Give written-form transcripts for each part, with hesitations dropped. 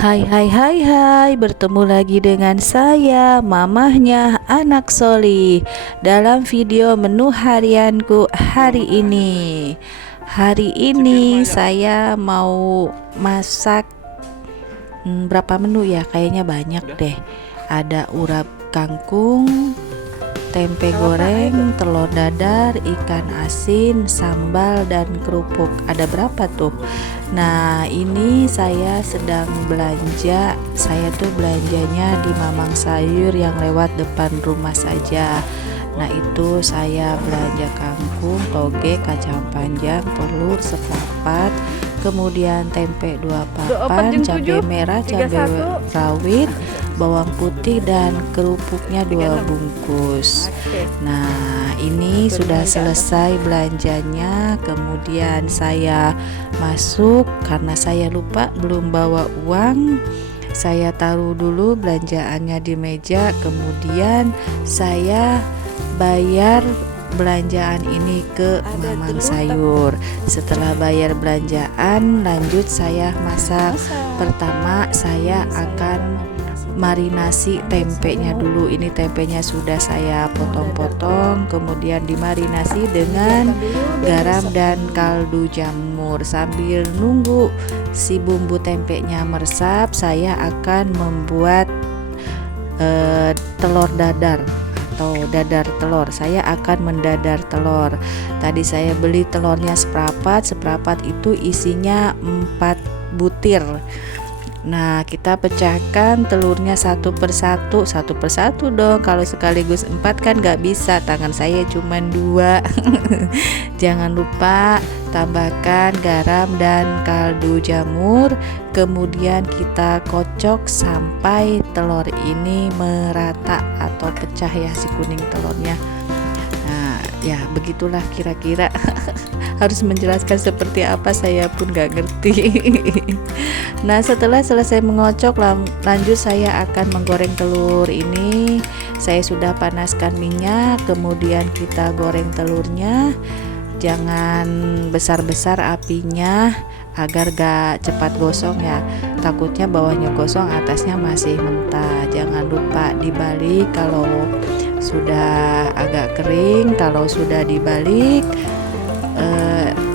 Hai hai hai hai, bertemu lagi dengan saya, mamahnya anak Soli, dalam video menu harianku hari ini. Hari ini saya mau masak berapa menu ya? Kayaknya banyak deh. Ada urap kangkung, tempe goreng, telur dadar, ikan asin, sambal, dan kerupuk. Ada berapa tuh? Nah, ini saya sedang belanja. Saya tuh belanjanya di Mamang Sayur yang lewat depan rumah saja. Nah, itu saya belanja kangkung, toge, kacang panjang, telur seperempat, kemudian tempe 2 papan, cabai merah, cabai rawit, bawang putih, dan kerupuknya 2 bungkus. Nah, ini sudah selesai belanjanya. Kemudian saya masuk karena saya lupa belum bawa uang. Saya taruh dulu belanjaannya di meja, kemudian saya bayar belanjaan ini ke Mamang Sayur. Setelah bayar belanjaan, lanjut saya masak. Pertama saya akan marinasi tempenya dulu. Ini tempenya sudah saya potong-potong, kemudian dimarinasi dengan garam dan kaldu jamur. Sambil nunggu si bumbu tempenya meresap, saya akan membuat telur dadar atau dadar telur. Saya akan mendadar telur. Tadi saya beli telurnya seprapat itu isinya 4 butir. Nah, kita pecahkan telurnya satu persatu dong. Kalau sekaligus 4 kan gak bisa, tangan saya cuma 2. Jangan lupa tambahkan garam dan kaldu jamur, kemudian kita kocok sampai telur ini merata atau pecah ya si kuning telurnya. Nah, ya begitulah kira-kira. Harus menjelaskan seperti apa saya pun gak ngerti. Nah, setelah selesai mengocok, lanjut saya akan menggoreng telur ini. Saya sudah panaskan minyak, kemudian kita goreng telurnya. Jangan besar-besar apinya agar gak cepat gosong ya. Takutnya bawahnya gosong, atasnya masih mentah. Jangan lupa dibalik kalau sudah agak kering. Kalau sudah dibalik,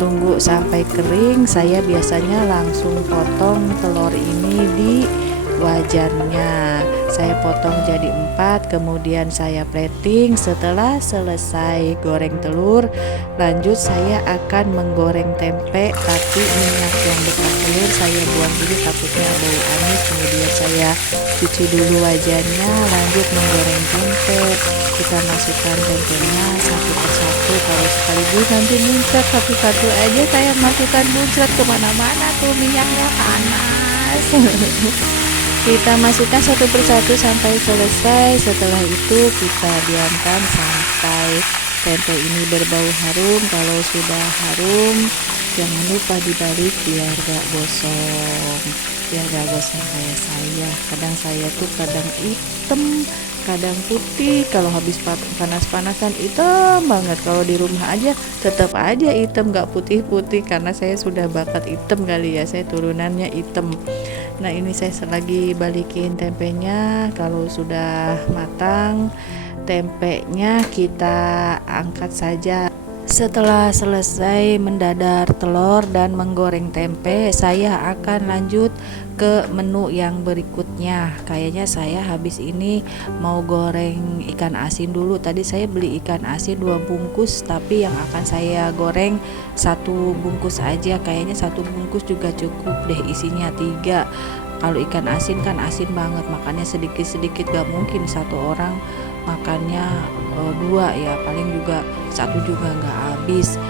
tunggu sampai kering. Saya biasanya langsung potong telur ini di wajannya. Saya potong jadi 4, kemudian saya plating. Setelah selesai goreng telur, lanjut saya akan menggoreng tempe, tapi minyak yang bekas telur saya buang dulu takutnya bau amis. Kemudian saya cuci dulu wajannya, lanjut menggoreng tempe. Kita masukkan tempenya satu persatu. Kalau sekaligus nanti muncrat satu-satu aja saya masukkan, muncrat kemana-mana tuh, minyaknya panas. Kita masukkan satu persatu sampai selesai. Setelah itu kita diamkan sampai tempe ini berbau harum. Kalau sudah harum, jangan lupa dibalik biar gak gosong. Biar gak gosong kayak saya. Kadang saya tuh kadang hitam, kadang putih. Kalau habis panas-panasan hitam banget. Kalau di rumah aja tetap aja hitam, gak putih-putih, karena saya sudah bakat hitam kali ya. Saya turunannya hitam. Nah, ini saya lagi balikin tempenya. Kalau sudah matang, tempenya kita angkat saja. Setelah selesai mendadar telur dan menggoreng tempe, saya akan lanjut ke menu yang berikutnya. Kayaknya saya habis ini mau goreng ikan asin dulu. Tadi saya beli ikan asin 2 bungkus, tapi yang akan saya goreng 1 bungkus aja. Kayaknya 1 bungkus juga cukup deh, isinya 3. Kalau ikan asin kan asin banget, makannya sedikit-sedikit, gak mungkin satu orang makannya 2 ya, paling juga 1 juga gak habis.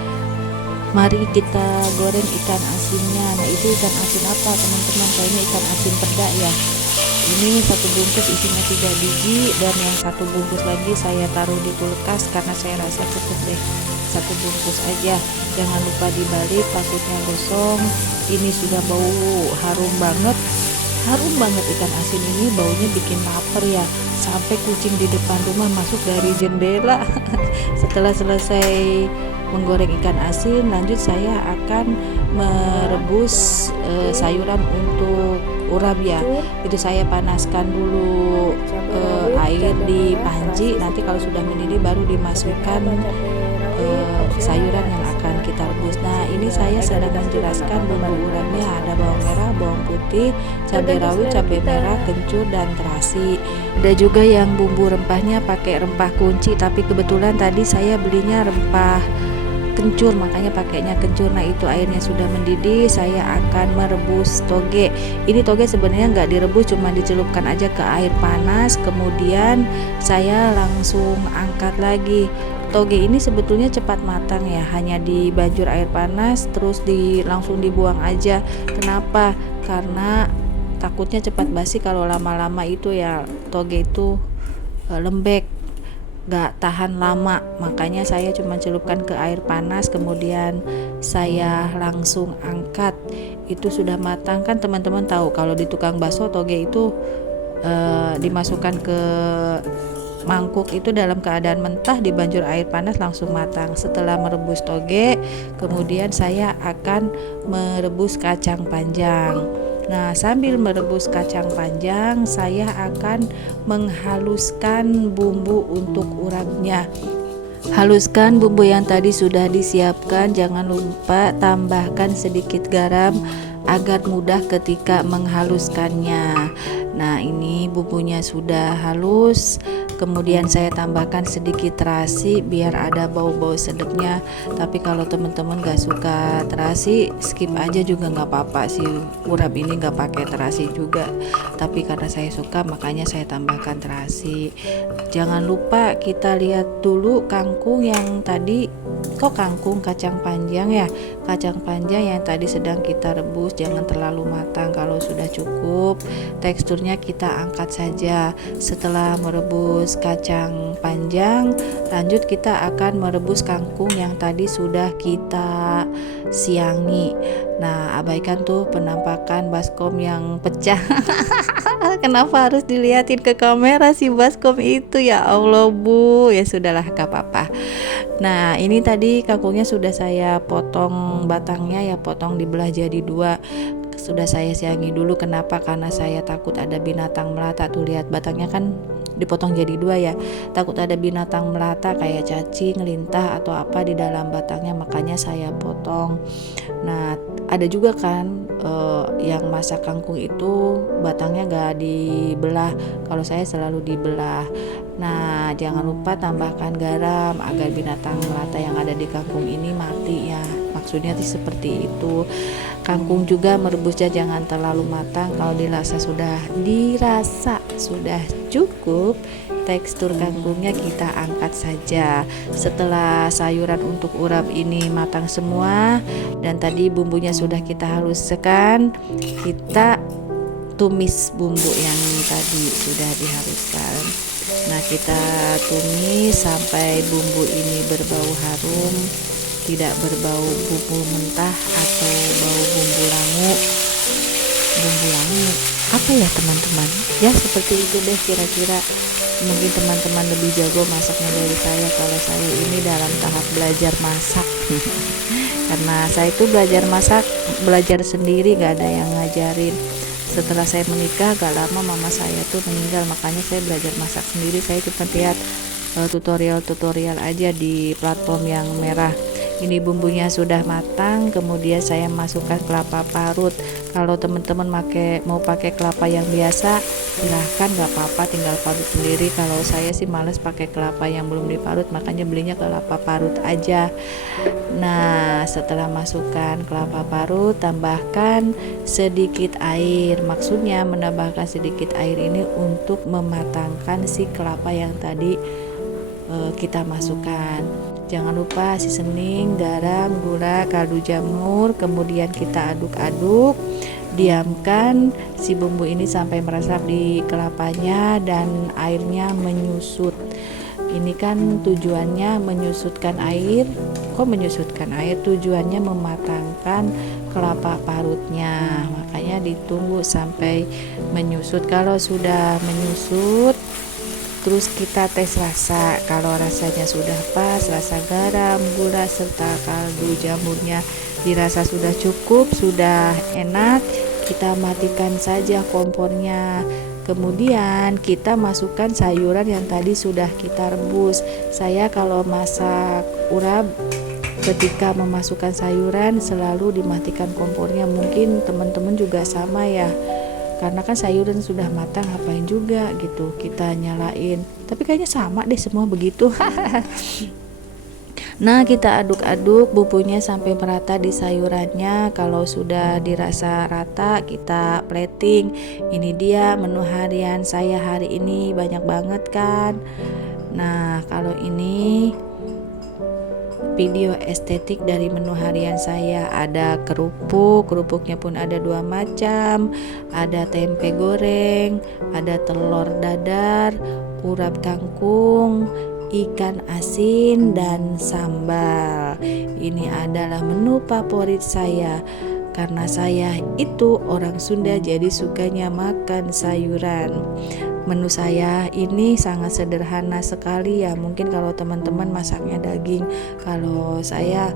Mari kita goreng ikan asinnya. Nah, itu ikan asin apa teman-teman? Kayaknya ikan asin peda ya. Ini 1 bungkus isinya 3 biji, dan yang 1 bungkus lagi saya taruh di kulkas karena saya rasa cukup deh 1 bungkus aja. Jangan lupa dibalik, takutnya gosong. Ini sudah bau harum banget. Harum banget ikan asin ini, baunya bikin lapar ya. Sampai kucing di depan rumah masuk dari jendela. Setelah selesai menggoreng ikan asin, lanjut saya akan merebus sayuran untuk urap ya. Itu saya panaskan dulu air di panci, nanti kalau sudah mendidih baru dimasukkan sayuran yang akan kita rebus. Nah, ini saya sedang menjelaskan bumbu urapnya. Ada bawang merah, bawang putih, cabai rawit, cabai merah, kencur, dan terasi. Ada juga yang bumbu rempahnya pakai rempah kunci, tapi kebetulan tadi saya belinya rempah kencur, makanya pakainya kencur. Nah, itu airnya sudah mendidih, saya akan merebus toge. Ini toge sebenarnya nggak direbus, cuma dicelupkan aja ke air panas, kemudian saya langsung angkat lagi. Toge ini sebetulnya cepat matang ya, hanya dibanjur air panas terus langsung dibuang aja. Kenapa? Karena takutnya cepat basi kalau lama-lama itu ya, toge itu lembek, gak tahan lama. Makanya saya cuma celupkan ke air panas, kemudian saya langsung angkat. Itu sudah matang kan, teman-teman tahu kalau di tukang bakso toge itu dimasukkan ke mangkuk itu dalam keadaan mentah, dibanjur air panas langsung matang. Setelah merebus toge, kemudian saya akan merebus kacang panjang. Nah, sambil merebus kacang panjang, saya akan menghaluskan bumbu untuk urapnya. Haluskan bumbu yang tadi sudah disiapkan, jangan lupa tambahkan sedikit garam agar mudah ketika menghaluskannya. Nah, ini bumbunya sudah halus, kemudian saya tambahkan sedikit terasi biar ada bau-bau sedapnya. Tapi kalau teman-teman gak suka terasi, skip aja juga gak apa-apa sih. Urap ini gak pakai terasi juga, tapi karena saya suka makanya saya tambahkan terasi. Jangan lupa kita lihat dulu kangkung yang tadi, kacang panjang ya. Kacang panjang yang tadi sedang kita rebus, jangan terlalu matang. Kalau sudah cukup teksturnya, kita angkat saja. Setelah merebus kacang panjang, lanjut kita akan merebus kangkung yang tadi sudah kita siangi. Nah, abaikan tuh penampakan baskom yang pecah. Kenapa harus dilihatin ke kamera sih baskom itu, ya Allah Bu? Ya sudahlah, gak apa-apa. Nah, ini tadi kangkungnya sudah saya potong batangnya ya, potong dibelah jadi 2. Sudah saya siangi dulu. Kenapa? Karena saya takut ada binatang melata. Tuh lihat batangnya kan dipotong jadi 2 ya, takut ada binatang melata kayak cacing, lintah atau apa di dalam batangnya, makanya saya potong. Nah, ada juga kan yang masak kangkung itu batangnya gak dibelah, kalau saya selalu dibelah. Nah, jangan lupa tambahkan garam agar binatang melata yang ada di kangkung ini mati ya, maksudnya sih seperti itu. Kangkung juga merebusnya jangan terlalu matang. Kalau dirasa sudah cukup tekstur kangkungnya, kita angkat saja. Setelah sayuran untuk urap ini matang semua dan tadi bumbunya sudah kita haluskan, kita tumis bumbu yang tadi sudah dihaluskan. Nah, kita tumis sampai bumbu ini berbau harum, tidak berbau bumbu mentah atau bau bumbu langu apa ya teman-teman ya, seperti itu deh kira-kira. Mungkin teman-teman lebih jago masaknya dari saya, kalau saya ini dalam tahap belajar masak. Karena saya itu belajar sendiri, gak ada yang ngajarin. Setelah saya menikah gak lama mama saya tuh meninggal, makanya saya belajar masak sendiri. Saya cuma lihat tutorial aja di platform yang merah. Ini bumbunya sudah matang, kemudian saya masukkan kelapa parut. Kalau teman-teman mau pakai kelapa yang biasa, silahkan, gak apa-apa, tinggal parut sendiri. Kalau saya sih males pakai kelapa yang belum diparut, makanya belinya kelapa parut aja. Nah, setelah masukkan kelapa parut, tambahkan sedikit air. Maksudnya menambahkan sedikit air ini untuk mematangkan si kelapa yang tadi kita masukkan. Jangan lupa seasoning, garam, gula, kaldu jamur, kemudian kita aduk-aduk. Diamkan si bumbu ini sampai meresap di kelapanya dan airnya menyusut. Ini kan tujuannya menyusutkan air. Tujuannya mematangkan kelapa parutnya. Makanya ditunggu sampai menyusut. Kalau sudah menyusut, terus kita tes rasa. Kalau rasanya sudah pas, rasa garam, gula serta kaldu jamurnya dirasa sudah cukup, sudah enak, kita matikan saja kompornya. Kemudian kita masukkan sayuran yang tadi sudah kita rebus. Saya kalau masak urap, ketika memasukkan sayuran selalu dimatikan kompornya. Mungkin teman-teman juga sama ya, karena kan sayuran sudah matang, ngapain juga gitu kita nyalain. Tapi kayaknya sama deh semua begitu. Nah, kita aduk-aduk bumbunya sampai merata di sayurannya. Kalau sudah dirasa rata, kita plating. Ini dia menu harian saya hari ini, banyak banget kan. Nah, kalau ini video estetik dari menu harian saya. Ada kerupuknya pun ada 2 macam, ada tempe goreng, ada telur dadar, urap kangkung, ikan asin, dan sambal. Ini adalah menu favorit saya, karena saya itu orang Sunda, jadi sukanya makan sayuran. Menu saya ini sangat sederhana sekali ya. Mungkin kalau teman-teman masaknya daging, kalau saya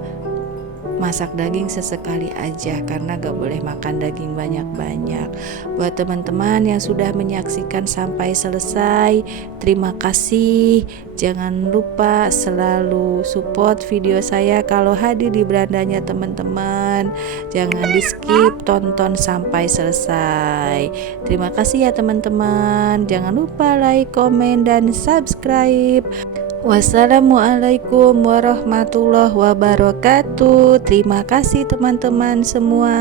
masak daging sesekali aja karena gak boleh makan daging banyak-banyak. Buat teman-teman yang sudah menyaksikan sampai selesai, terima kasih. Jangan lupa selalu support video saya kalau hadir di berandanya teman-teman. Jangan di skip, tonton sampai selesai. Terima kasih ya teman-teman. Jangan lupa like, komen, dan subscribe. Wassalamualaikum warahmatullahi wabarakatuh. Terima kasih teman-teman semua.